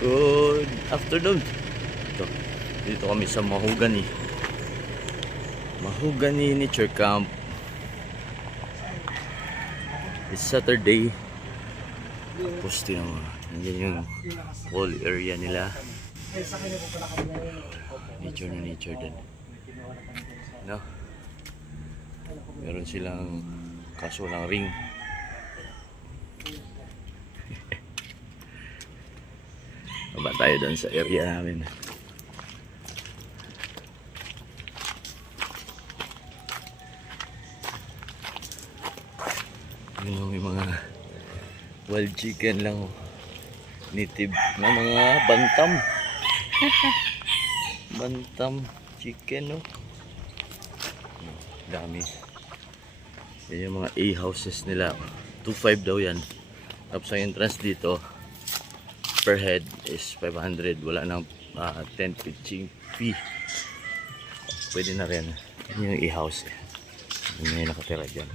Good afternoon. Dito kami sa Mahogany Nature Camp. It's Saturday. Tapos nandiyan yung whole area nila. Nature na nature din. No? Meron silang kaso ng ring. Baba tayo doon sa area namin. May mga wild chicken lang, native na mga bantam. Bantam chicken, no? Dami. Yan yung mga A-houses nila. 2.5 daw yan. Tapos ang entrance dito per head is 500. Wala nang tent pitching fee. Pwede na rin. Yan yung A-house. Yan yung nakatira dyan.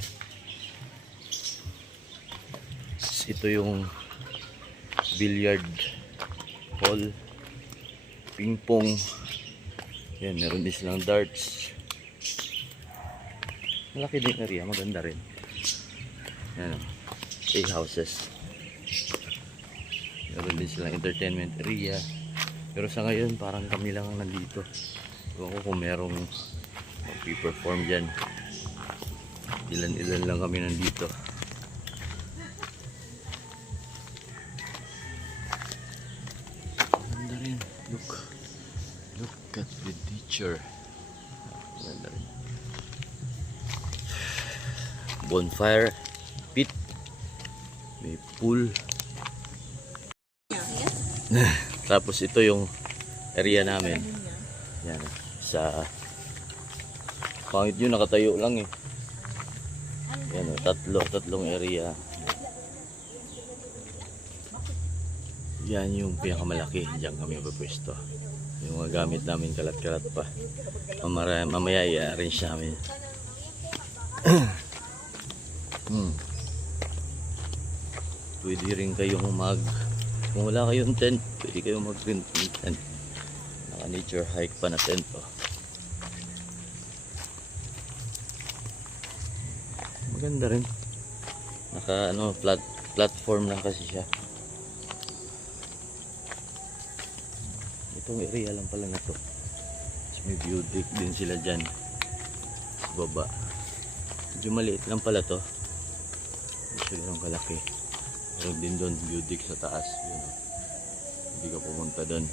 Ito yung billiard hall, ping pong. Yan, meron din silang darts. Malaki din area, maganda rin. Yan, 8 houses. Meron din silang entertainment area. Pero sa ngayon parang kami lang ang nandito. Ewan ko kung merong mag-perform dyan. Ilan lang kami nandito. Look at the nature. Bonfire pit. May pool. Tapos ito yung area namin. Yan. Sa pangit yun, nakatayo lang eh. Yan, tatlong area. Yan yung pinakamalaki. Diyan kami pupwesto. Yung mga gamit namin kalat-kalat pa. Mamaya i-arrange namin. Pwede rin kayong kung wala kayong tent, pwede kayong mag-rent ng tent. Naka nature hike pa na tent, oh. Maganda rin. Naka platform lang kasi siya. Itong area lang pala na to. May view deck din sila dyan sa baba. Medyo maliit lang pala to. Hindi lang kalaki. Meron din doon view deck sa taas. Yun. Hindi ka pumunta doon.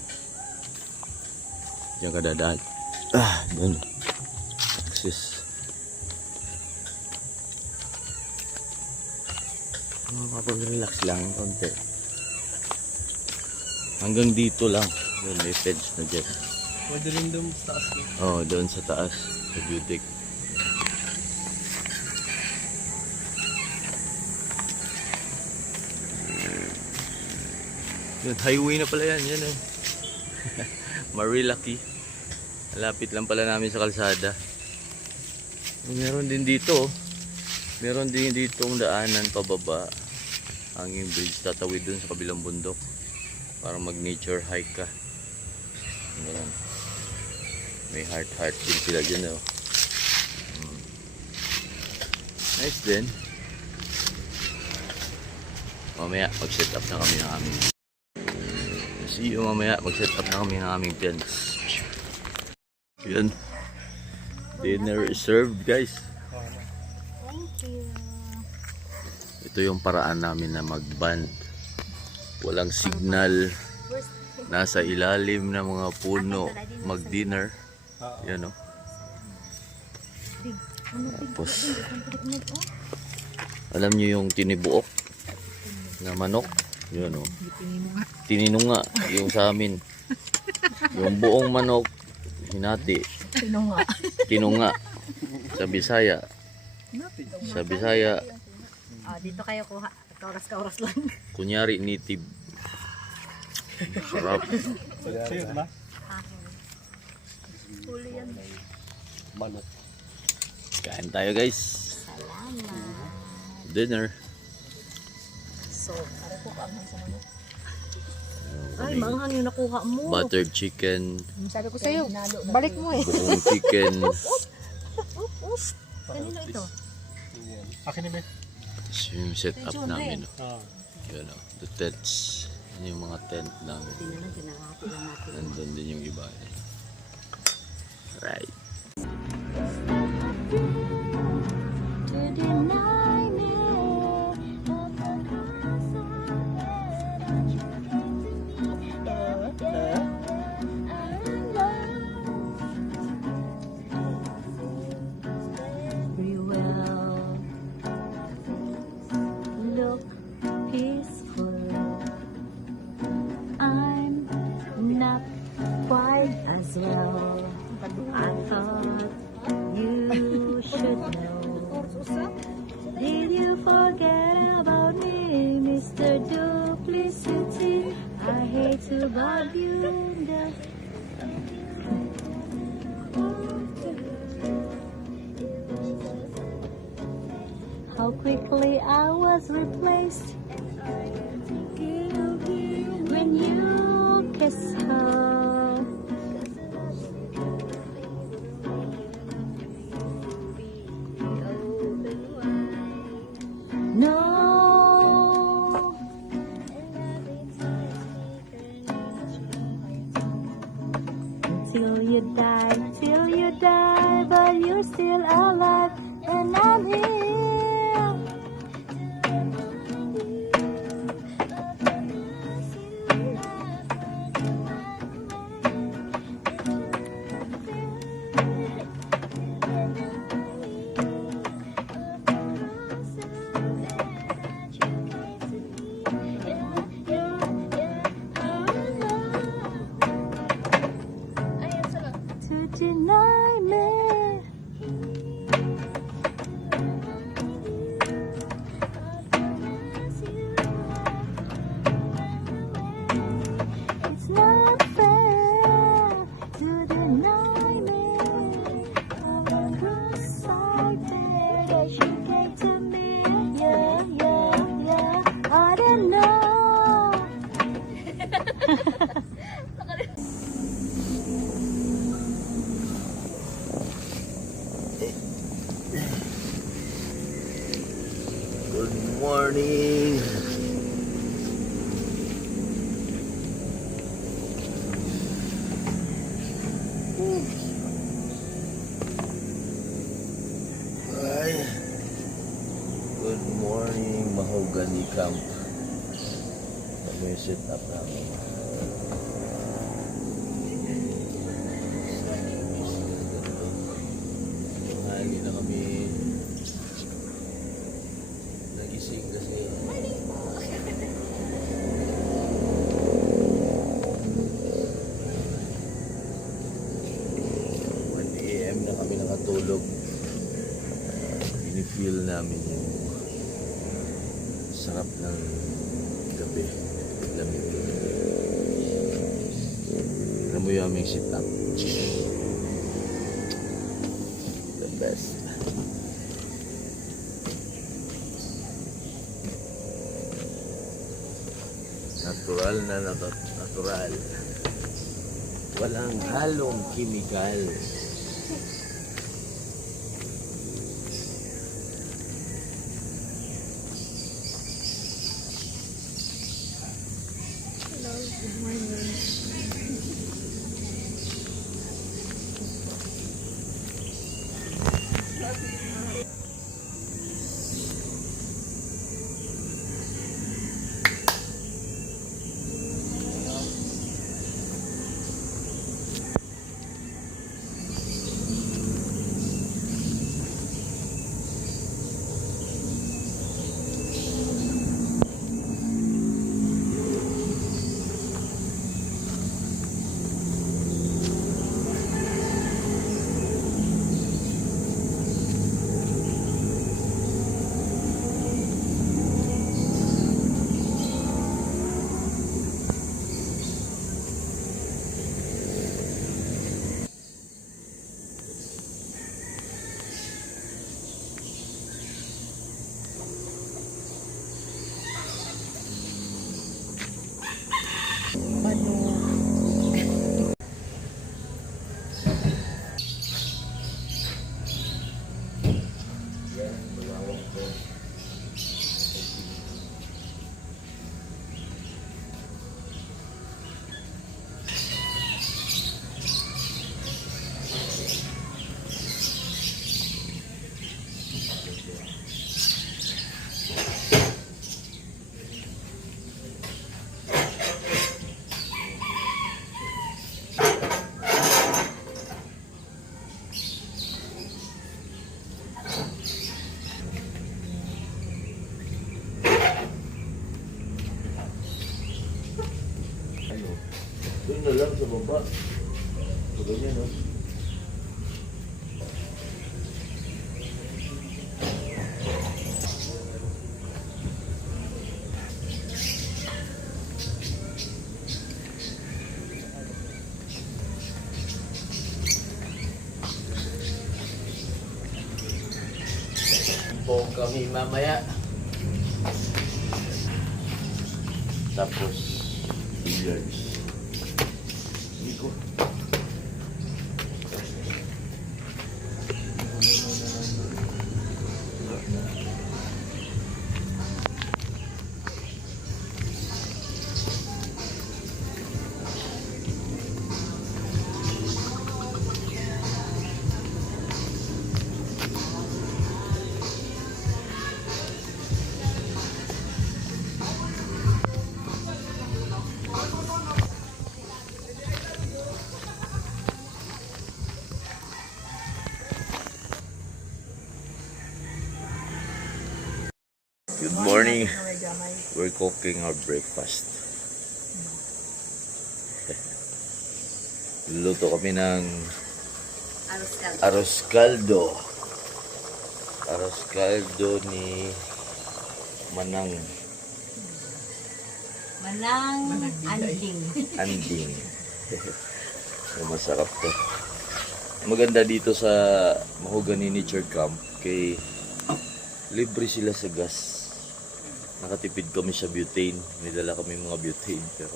Diyan ka dadaan. Doon. Access. Makapag-relax lang konti. Hanggang dito lang. Doon may fence na dyan. Pwede rin doon sa taas. Oo, doon sa taas. Sa view deck. Yun, highway na pala yan. Yan eh. Marilaki. Malapit lang pala namin sa kalsada. Meron din dito. Meron din dito ang daanan pababa. Hanging bridge, tatawid dun sa kabilang bundok. Para mag-nature hike ka. Ayan. May heart din sila dyan, oh. Nice din. Mamaya mag-set up na kami ng aming. See you mamaya, mag-set up na kami ng aming tents. Yan. Dinner is served, guys. Thank you. Ito yung paraan namin na mag-band. Walang signal. Nasa ilalim ng mga puno mag-dinner. Yan, oh. Tapos alam niyo yung tinibuok na manok? Yan, oh. Tininunga yung sa amin. Yung buong manok hinati. Tinunga. Sa Bisaya. Dito kayo kuha. Kauras-kauras lang. Kunyari native. Sarap. Sa'yo, diba? Huli yan. Manok. Kain tayo, guys. Salamat. Dinner. So, ano po ka sa manok? Ay, maanghang yung nakuha mo. buttered chicken, Sabi ko sa'yo, balik mo eh. buong chicken. Kanino ito? Akin ni Beth. Tapos yung set up namin. Ah. Yun, the tents. Yun yung mga tent namin. Hindi na lang, pinahati lang natin. Nandun din yung iba. Right. We will look peaceful. I'm not quite as well. I thought you should know. Did you forget about me, Mr. Duplicity? I hate to bug you. How quickly I was replaced when you kiss her. No, till you die, but you're still alive, and I'm here. To deny me. It's not fair to deny me. I'm excited that you came to me. Yeah, yeah, yeah. I don't know. Good morning. Ay. Good morning, Mahogany Camp. Kami yung set up namin. Hindi na kami nagising kasi AM na kami nakatulog. Ini-feel namin yung sarap ng gabi. Lamig. Alam mo yung aming sit up. The best. Natural na natural. Walang halong kimikal. Doon na lang sa baba. So, ganyan, no? Po kami mamaya. Tapos billiards. Hindi ko. Good morning. We're cooking our breakfast. Luto kami ng arroz caldo. Arroz caldo ni Manang Anding. Anding. Masarap to. Maganda dito sa Mahogany Nature Camp kay libre sila sa gas. Nakatipid kami sa butane. May dala kami mga butane pero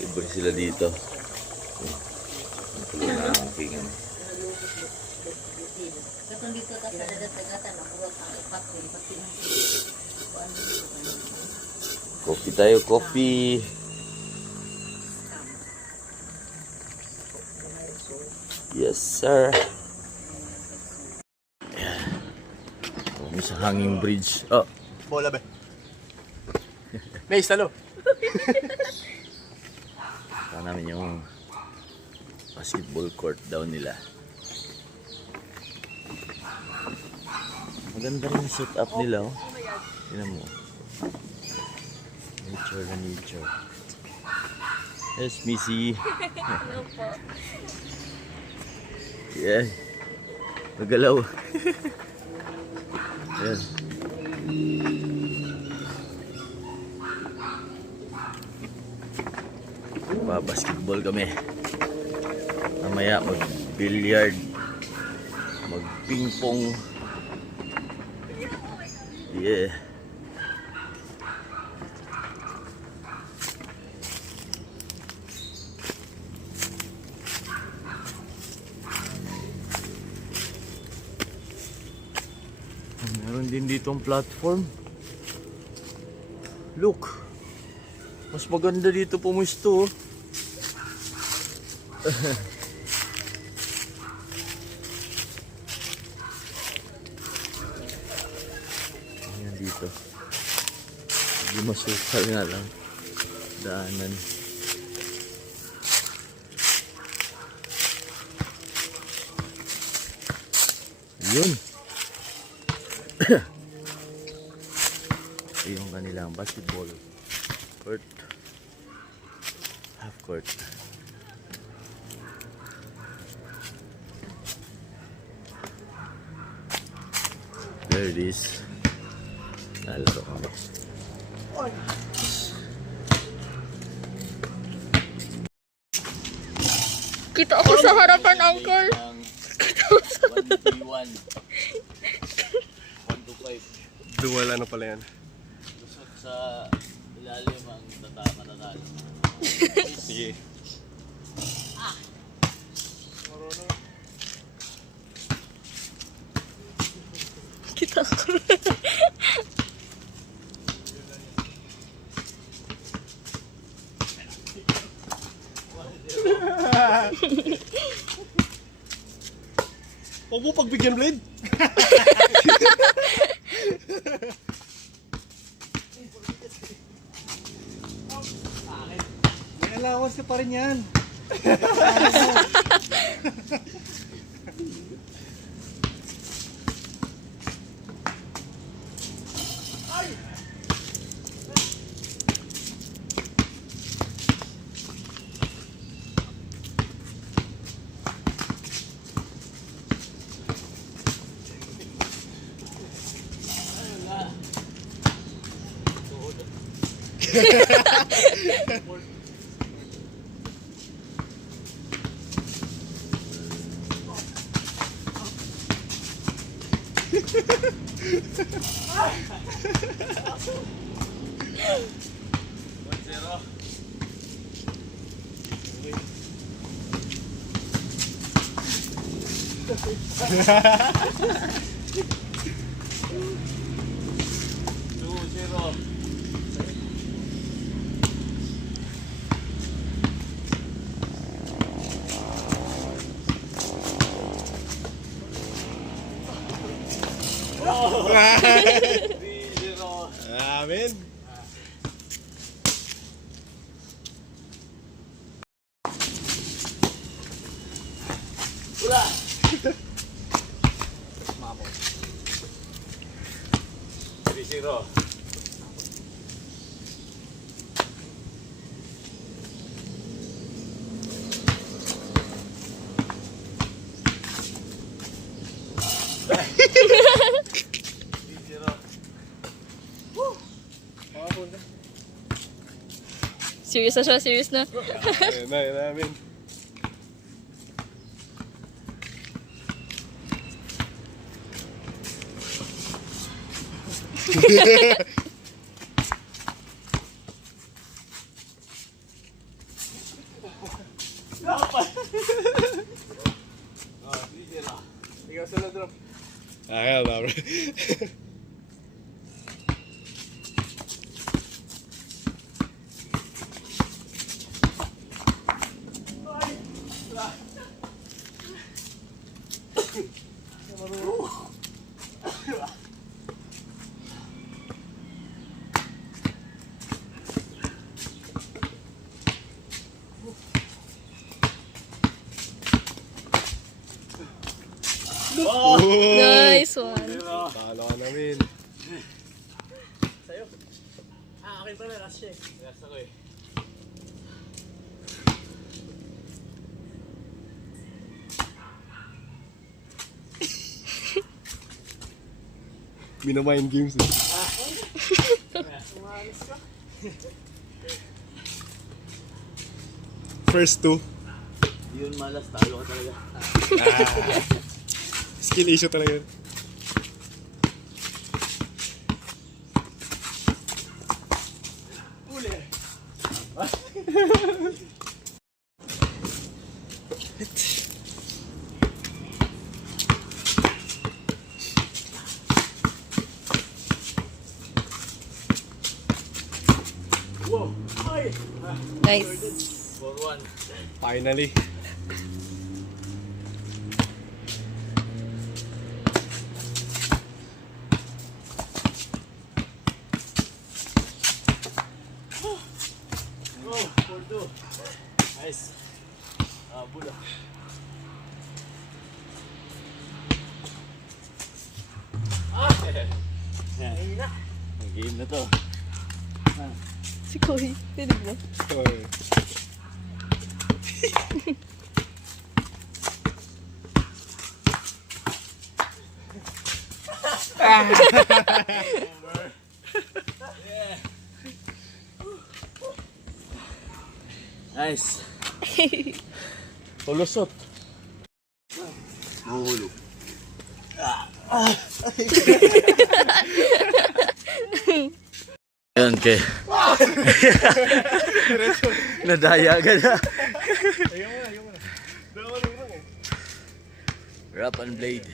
libre sila dito. Tuloy na ang aking ano. Katong dito ta sa dagat-dagatan ako ang ipat ko Coffee tayo, coffee. Yes, sir. Kami sa hanging bridge. Oh, Bola ba? Nice, talo. saan namin yung basketball court daw nila. Maganda rin yung setup nila, oh. Tingnan mo. Nature na nature. Yes, Missy. Hello po. Yeah. Magalaw. Yan. Basketball kami. Mamaya mag-billiard, mag-ping-pong. Yeah. Meron din ditong platform. Look. Mas maganda dito pumusto. Ayan dito. Hindi masukal nga lang. Daanan. Yun. Ito yung kanilang basketball court. Half court. There it is. Nalaro kami. Kita ako sa harapan, Uncle. Kita ako sa 1v1. 1 to 5. Dual ano pala yan? Lusot sa ilalim ang matatalo. Sige. Kita ako. Huwag mo pagbigyan, Blade. May allowance ka pa rin yan. Amen. Serious na siya, serious na. Ayun na, amen. Ikaw sa drop. Ayaw na, bro. Nice one. Talo ka namin. Akin pa na, last siya eh. Last ako eh. Minamind games eh. First two. Yun malas, talo ka talaga. Skill issue talaga yun. Nice. 4-1. Finally. Oh, 4-2. Nice. Bula. Ang game na to. Si Koy, tinig mo. Okay. Nice. Tulusot. Mahulog. Yan kay. Nadaya agad na. Ayaw mo na. Dalawa lang eh. Wrap and blade.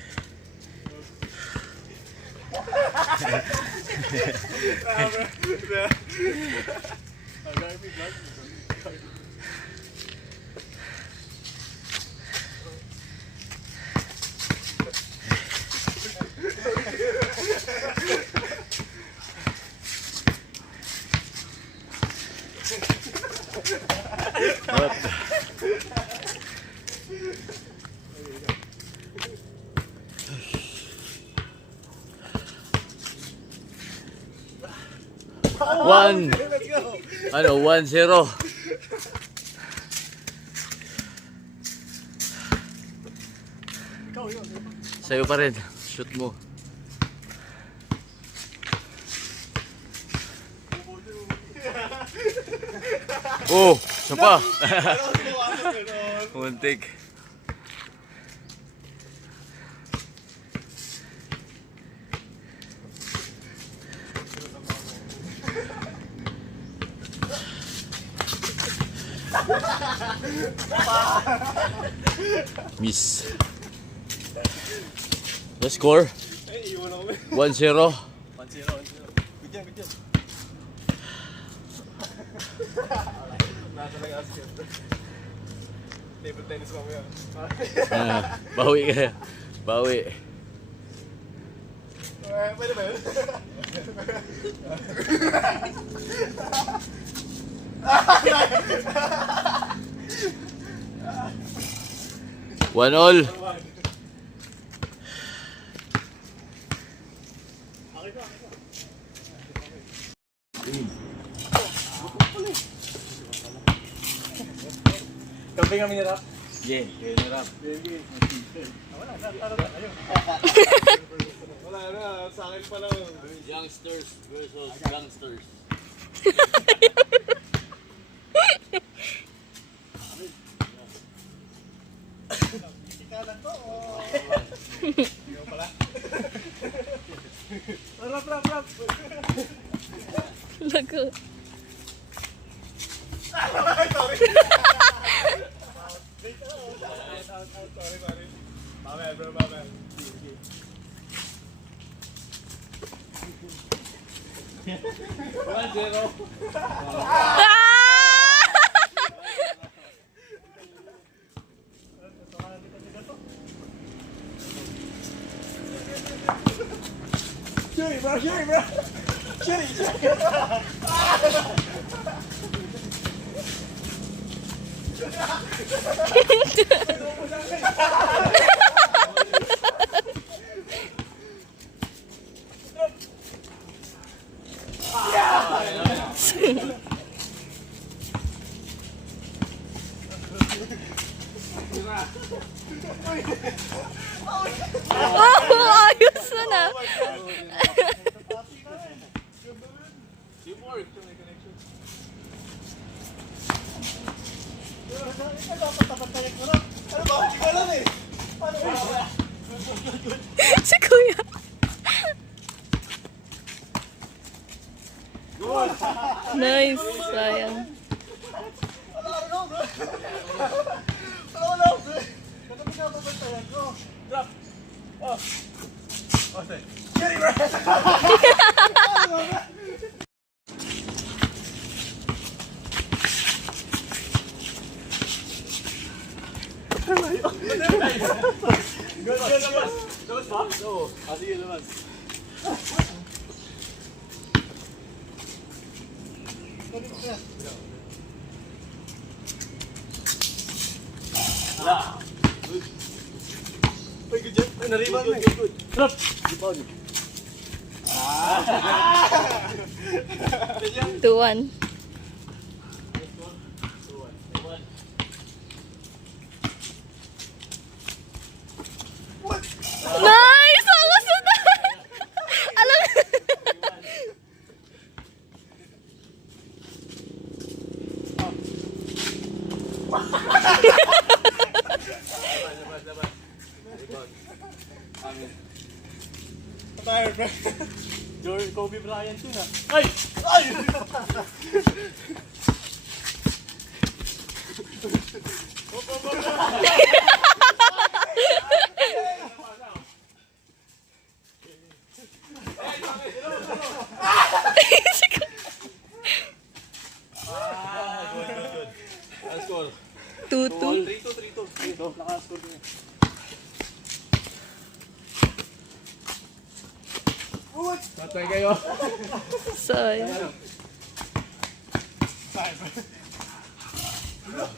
One. Ano, 1-0. Sa'yo pa rin. Shoot mo. Oh, isa pa. Muntik. Miss. The score? 1-0. 1-0. Good yan, good yan. Nasa nag-asket. Table tennis mamaya. Bawi ka. Bawi. Pwede ba yun? One all. Kamping kami nirap. Yeah. Nirap. Wala na, sa akin pa lang. Youngsters versus youngsters. Ikalat to, o? Ikaw pala. Rap. Lago. Sorry. Sorry. Mamaya, bro, mamaya. Shuri, bro. Oh, ayos na. Si Kuya. Nice, sayang. Labas ba? Oo. Sige, labas. Ay, good job. Ay, nariban na. Good. Drop. Rebound. 2-1. Nice! Ang kasunod! Alam Tired, bro. George Kobe Bryant yun, ah. Ay! Ay! Score. 2-2. 3-2. Naka-score niya. Tatay kayo. Sayang.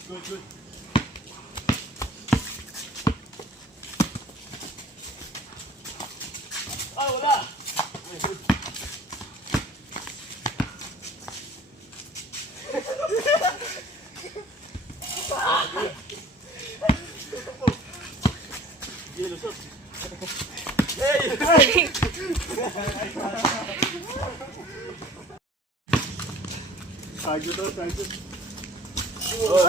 Good. Ah, wala. Lusot. Sagyo to. Good.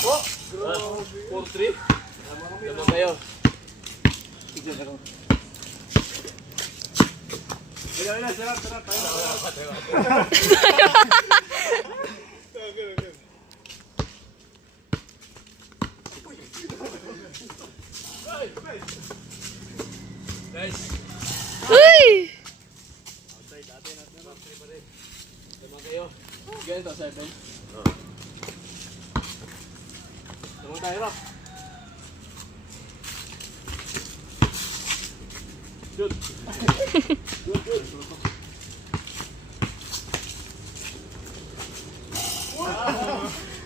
Oh! 4-3. Tama kayo. Sarap. Guys. Uy! Tama kayo. Ganito, 7. Tama tayo, Rock. Shoot. Good.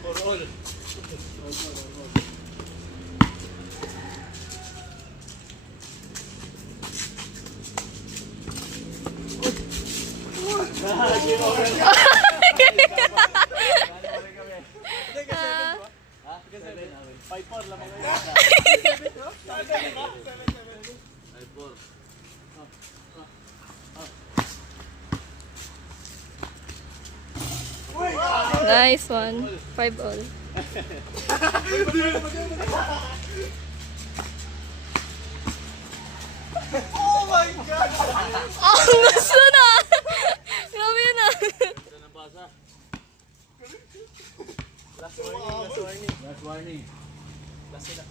For all. Nice one. 5 all. Oh, gusto na! Grabe yun ah. Last warning. Last sila.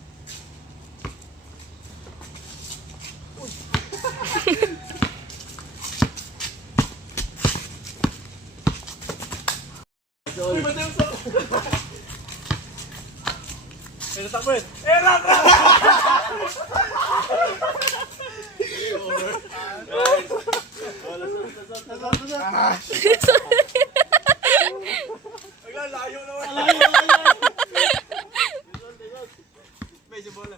Uy, madam sa... Pero takbo yun. Rock! Layo naman. Medyo bola.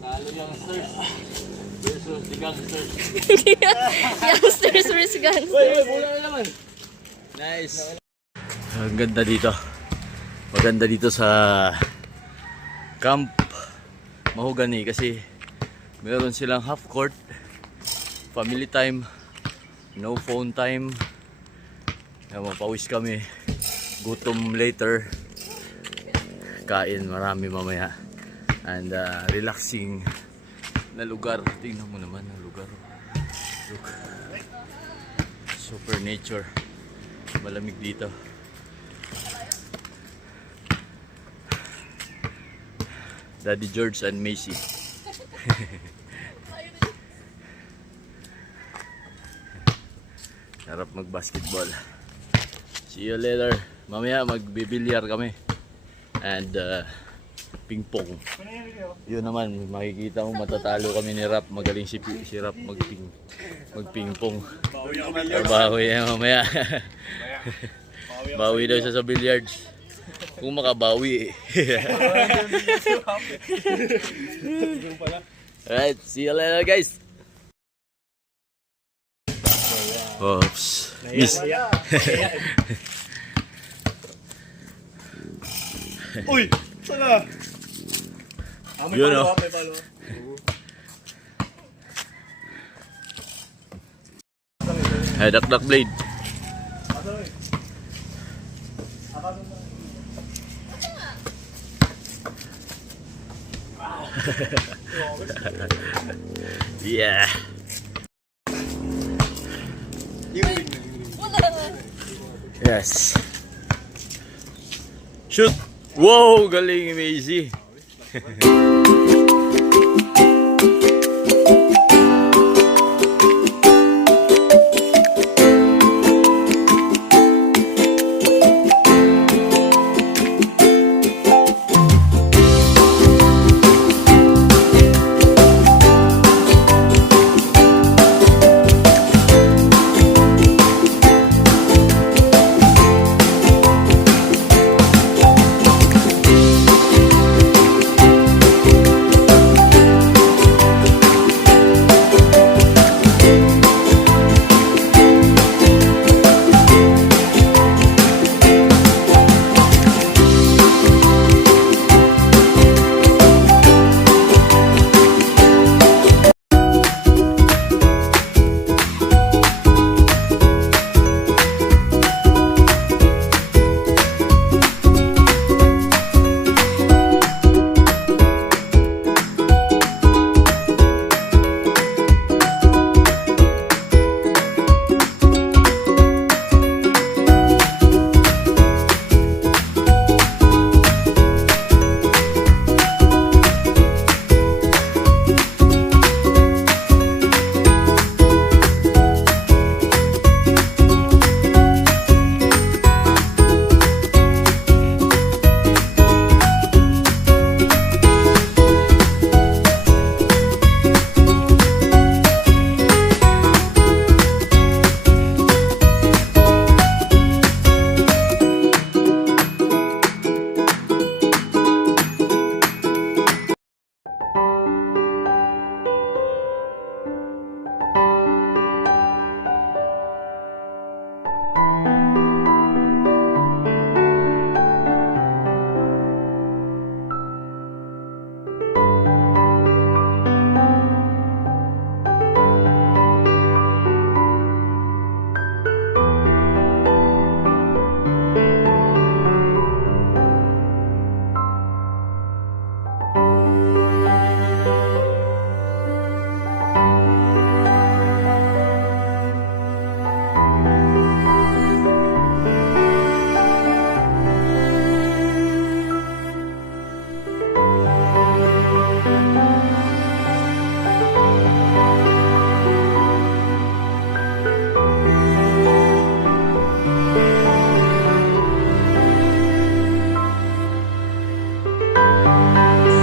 Talo youngsters versus the gangsters. Youngsters versus guns. Bola na naman. Nice. Ang ganda dito. Maganda dito sa Camp Mahogany kasi meron silang half court, family time, no phone time. Mapawis kami, gutom later, kain marami mamaya, and relaxing na lugar. Tingnan mo naman ang lugar. Look, super nature, malamig dito. Daddy George and Macy. Sarap mag-basketball. See you later. Mamaya magbibilyar kami. And ping pong. Yun naman, makikita mo matatalo kami ni Rap. Magaling si Rap mag-ping pong. Bawi yan mamaya. Bawi daw siya sa billiards. Kung makabawi eh. Alright, see you later guys. Oops. Miss. Uy! Sana! Yun o. May palo. Hey, duck blade. Yeah. Yes. Shoot. Wow, galing Macy.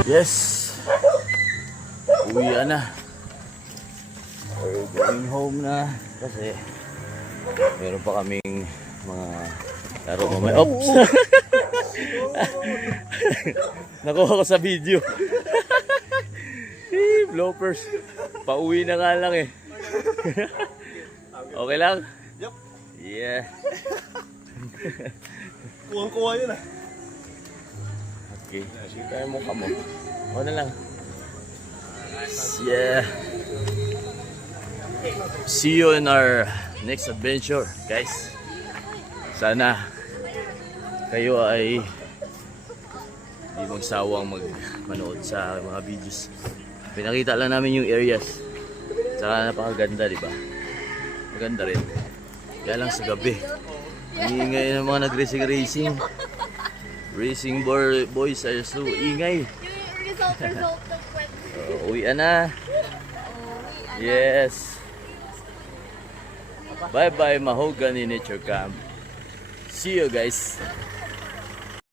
Yes. Uwian na. We're going home na. Kasi meron pa kaming mga laro mamaya. Oops! Nakuha ko sa video. Bloopers. Pauwi na nga lang eh. Okay lang? Yup. Yeah. Kuha yun ah. Okay. Kaya mo ka mo. O na lang. Yeah. See you in our next adventure, guys. Sana kayo ay di magsawang manood sa mga videos. Pinakita lang namin yung areas. Saka napakaganda, di ba? Maganda rin. Kaya lang sa gabi. Ingay ng mga nag-racing. Racing boys are so ingay. Result ng kwento. Uwian na. Yes. Bye-bye Mahogany Nature Camp. See you guys.